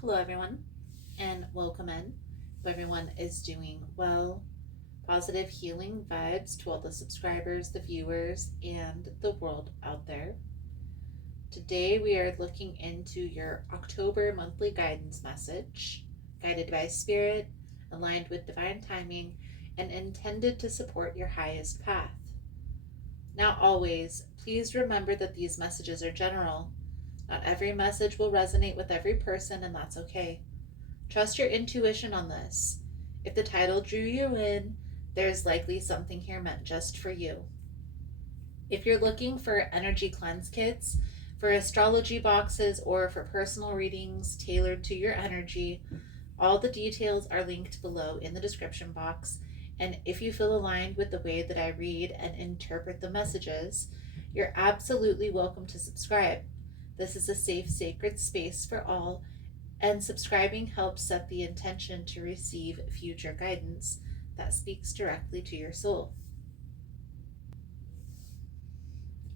Hello, everyone, and welcome in. Hope everyone is doing well. Positive healing vibes to all the subscribers, the viewers, and the world out there. Today, we are looking into your October monthly guidance message, guided by spirit, aligned with divine timing, and intended to support your highest path. Now, always, please remember that these messages are general. Not every message will resonate with every person, and that's okay. Trust your intuition on this. If the title drew you in, there's likely something here meant just for you. If you're looking for energy cleanse kits, for astrology boxes, or for personal readings tailored to your energy, all the details are linked below in the description box. And if you feel aligned with the way that I read and interpret the messages, you're absolutely welcome to subscribe. This is a safe, sacred space for all, and subscribing helps set the intention to receive future guidance that speaks directly to your soul.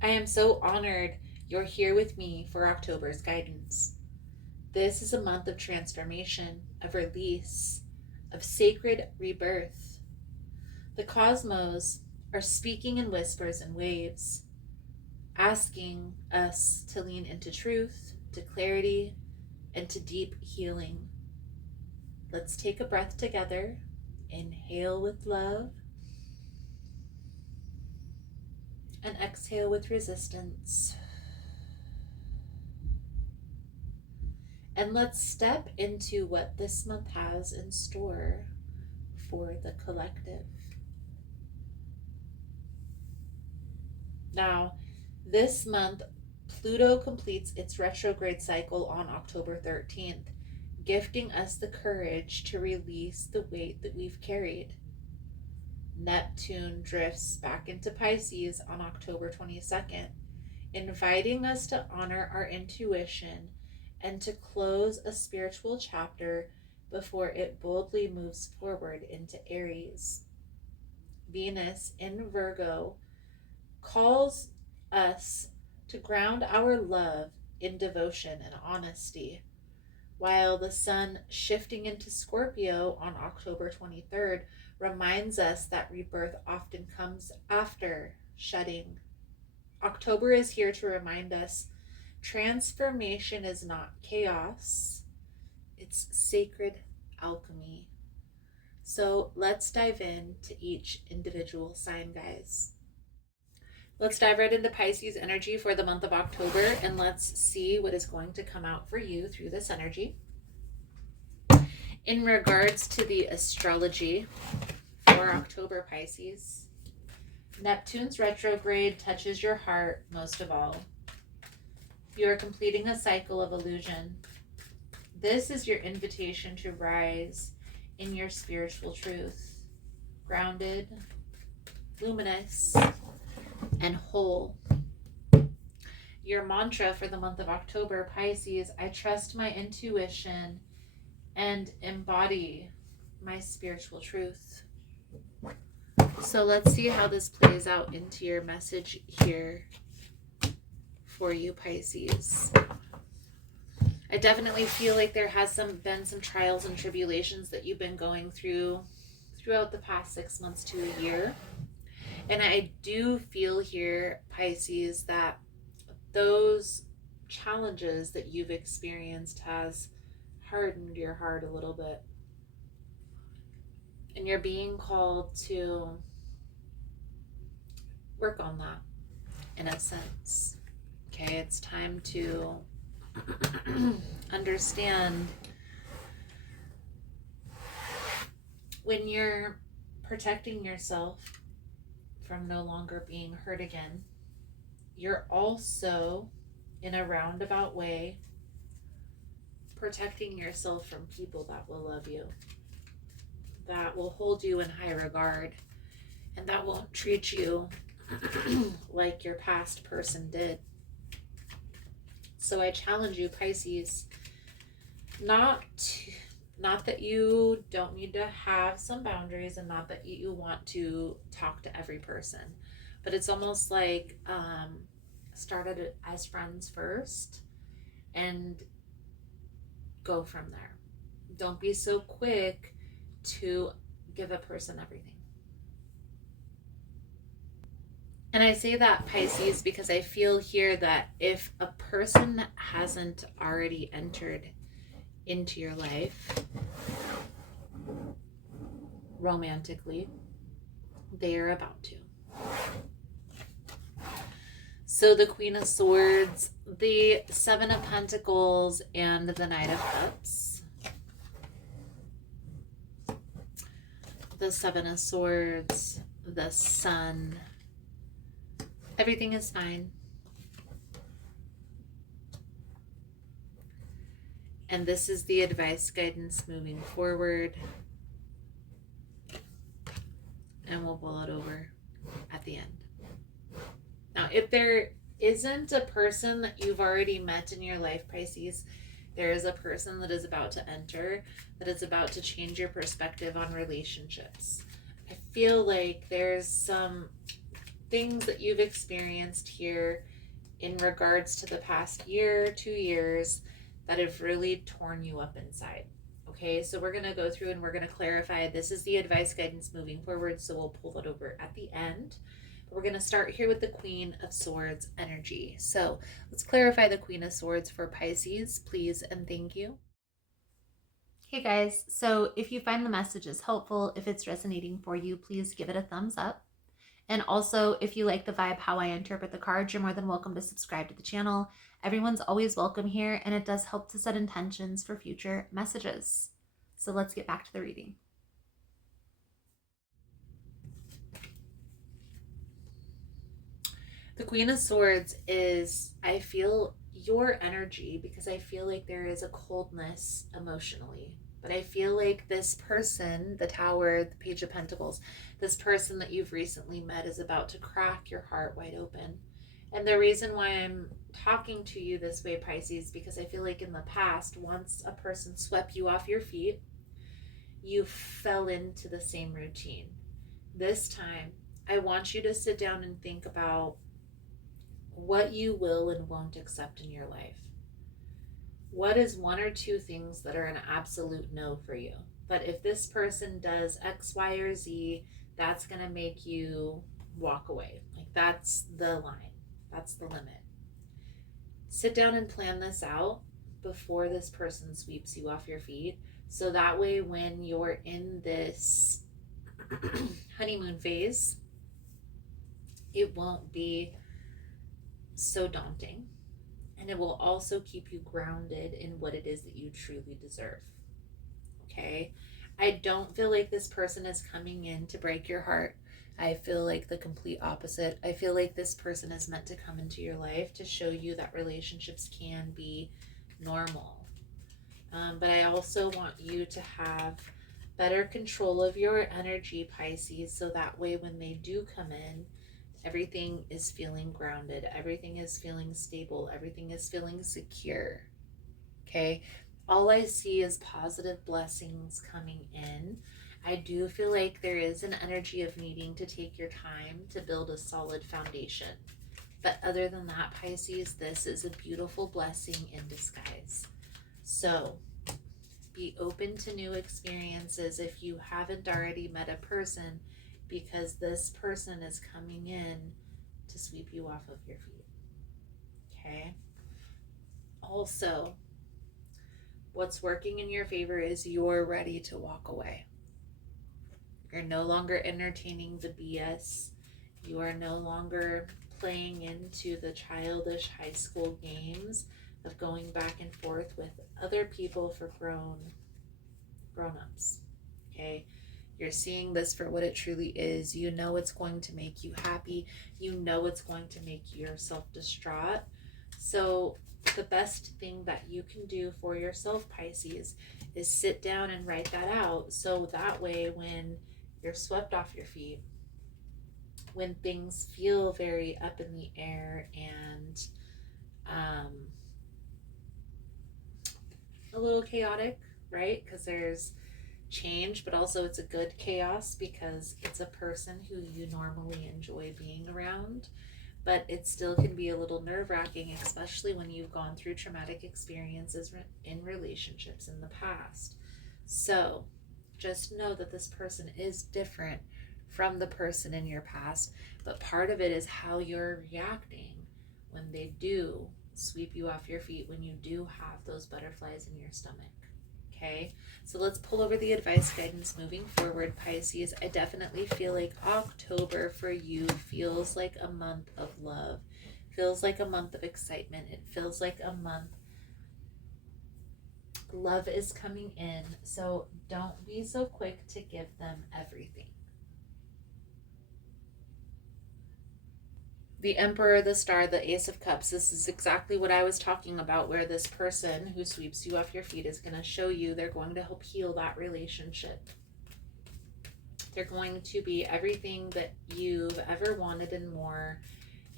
I am so honored you're here with me for October's guidance. This is a month of transformation, of release, of sacred rebirth. The cosmos are speaking in whispers and waves, asking us to lean into truth, to clarity, and to deep healing. Let's take a breath together. Inhale with love and exhale with resistance. And let's step into what this month has in store for the collective. Now, this month, Pluto completes its retrograde cycle on October 13th, gifting us the courage to release the weight that we've carried. Neptune drifts back into Pisces on October 22nd, inviting us to honor our intuition and to close a spiritual chapter before it boldly moves forward into Aries. Venus in Virgo calls us to ground our love in devotion and honesty, while the sun shifting into Scorpio on October 23rd reminds us that rebirth often comes after shedding. October is here to remind us transformation is not chaos, it's sacred alchemy. So let's dive into each individual sign, guys. Let's dive right into Pisces energy for the month of October, and let's see what is going to come out for you through this energy. In regards to the astrology for October, Pisces, Neptune's retrograde touches your heart most of all. You are completing a cycle of illusion. This is your invitation to rise in your spiritual truth, grounded, luminous, and whole. Your mantra for the month of October, Pisces: I trust my intuition and embody my spiritual truth. So let's see how this plays out into your message here for you, Pisces. I definitely feel like there has been some trials and tribulations that you've been going through throughout the past 6 months to a year. And I do feel here, Pisces, that those challenges that you've experienced has hardened your heart a little bit. And you're being called to work on that in a sense. Okay, it's time to understand when you're protecting yourself from no longer being hurt again, you're also, in a roundabout way, protecting yourself from people that will love you, that will hold you in high regard, and that won't treat you like your past person did. So I challenge you, Pisces, not that you don't need to have some boundaries, and not that you want to talk to every person, but it's almost like started as friends first, and go from there. Don't be so quick to give a person everything. And I say that, Pisces, because I feel here that if a person hasn't already entered into your life romantically, they are about to. So the Queen of Swords, the Seven of Pentacles, and the Knight of Cups. The Seven of Swords, the Sun. Everything is fine. And this is the advice, guidance moving forward. And we'll pull it over at the end. Now, if there isn't a person that you've already met in your life, Pisces, there is a person that is about to enter, that is about to change your perspective on relationships. I feel like there's some things that you've experienced here in regards to the past year, 2 years, that have really torn you up inside. Okay, so we're going to go through and we're going to clarify. This is the advice, guidance moving forward, so we'll pull it over at the end. But we're going to start here with the Queen of Swords energy. So let's clarify the Queen of Swords for Pisces, please and thank you. Hey guys, so if you find the messages helpful, if it's resonating for you, please give it a thumbs up. And also, if you like the vibe, how I interpret the cards, you're more than welcome to subscribe to the channel. Everyone's always welcome here, and it does help to set intentions for future messages. So let's get back to the reading. The Queen of Swords is, I feel, your energy, because I feel like there is a coldness emotionally. But I feel like this person, the Tower, the Page of Pentacles, this person that you've recently met is about to crack your heart wide open. And the reason why I'm talking to you this way, Pisces, because I feel like in the past, once a person swept you off your feet, you fell into the same routine. This time, I want you to sit down and think about what you will and won't accept in your life. What is 1 or 2 things that are an absolute no for you? But if this person does X, Y, or Z, that's going to make you walk away. Like, that's the line. That's the limit. Sit down and plan this out before this person sweeps you off your feet. So that way, when you're in this honeymoon phase, it won't be so daunting. And it will also keep you grounded in what it is that you truly deserve. Okay? I don't feel like this person is coming in to break your heart. I feel like the complete opposite. I feel like this person is meant to come into your life to show you that relationships can be normal. But I also want you to have better control of your energy, Pisces, so that way when they do come in, everything is feeling grounded. Everything is feeling stable. Everything is feeling secure. Okay? All I see is positive blessings coming in. I do feel like there is an energy of needing to take your time to build a solid foundation. But other than that, Pisces, this is a beautiful blessing in disguise. So be open to new experiences if you haven't already met a person, because this person is coming in to sweep you off of your feet. Okay? Also, what's working in your favor is you're ready to walk away. You're no longer entertaining the BS. You are no longer playing into the childish high school games of going back and forth with other people for grown-ups. Okay? You're seeing this for what it truly is. You know it's going to make you happy. You know it's going to make yourself distraught. So the best thing that you can do for yourself, Pisces, is sit down and write that out. So that way when you're swept off your feet, when things feel very up in the air and a little chaotic, right? Because there's change, but also it's a good chaos because it's a person who you normally enjoy being around. but it still can be a little nerve-wracking, especially when you've gone through traumatic experiences in relationships in the past. So just know that this person is different from the person in your past, but part of it is how you're reacting when they do sweep you off your feet, when you do have those butterflies in your stomach. Okay, so let's pull over the advice guidance moving forward, Pisces. I definitely feel like October for you feels like a month of love, feels like a month of excitement. It feels like a month love is coming in. So don't be so quick to give them everything. The Emperor, the Star, the Ace of Cups. This is exactly what I was talking about, where this person who sweeps you off your feet is going to show you they're going to help heal that relationship. They're going to be everything that you've ever wanted and more.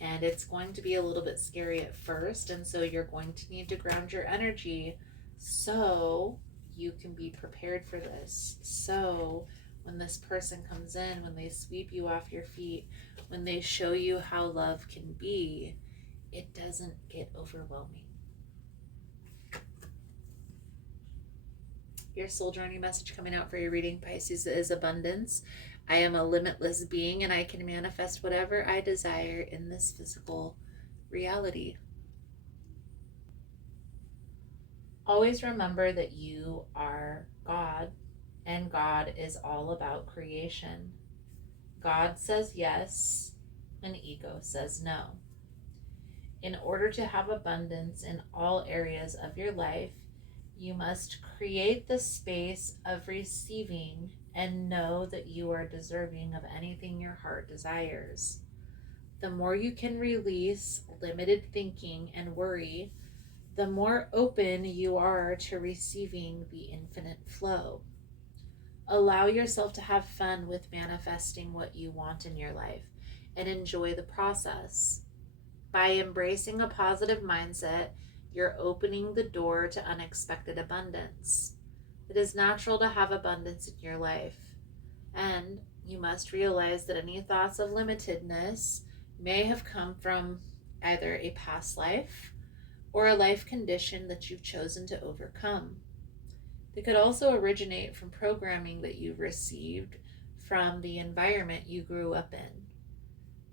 And it's going to be a little bit scary at first. And so you're going to need to ground your energy so you can be prepared for this. So when this person comes in, when they sweep you off your feet, when they show you how love can be, it doesn't get overwhelming. Your soul journey message coming out for your reading, Pisces, is abundance. I am a limitless being and I can manifest whatever I desire in this physical reality. Always remember that you are God, and God is all about creation. God says yes, and ego says no. In order to have abundance in all areas of your life, you must create the space of receiving and know that you are deserving of anything your heart desires. The more you can release limited thinking and worry, the more open you are to receiving the infinite flow. Allow yourself to have fun with manifesting what you want in your life and enjoy the process. By embracing a positive mindset, you're opening the door to unexpected abundance. It is natural to have abundance in your life, and you must realize that any thoughts of limitedness may have come from either a past life or a life condition that you've chosen to overcome. They could also originate from programming that you've received from the environment you grew up in.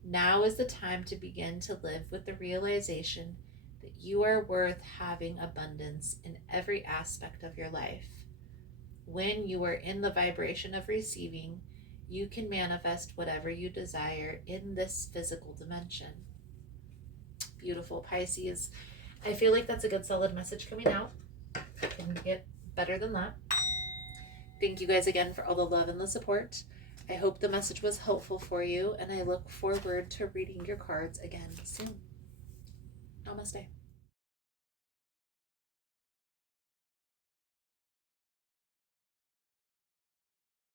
Now is the time to begin to live with the realization that you are worth having abundance in every aspect of your life. When you are in the vibration of receiving, you can manifest whatever you desire in this physical dimension. Beautiful, Pisces. I feel like that's a good solid message coming out. Can get better than that. Thank you guys again for all the love and the support. I hope the message was helpful for you, and I look forward to reading your cards again soon. Namaste.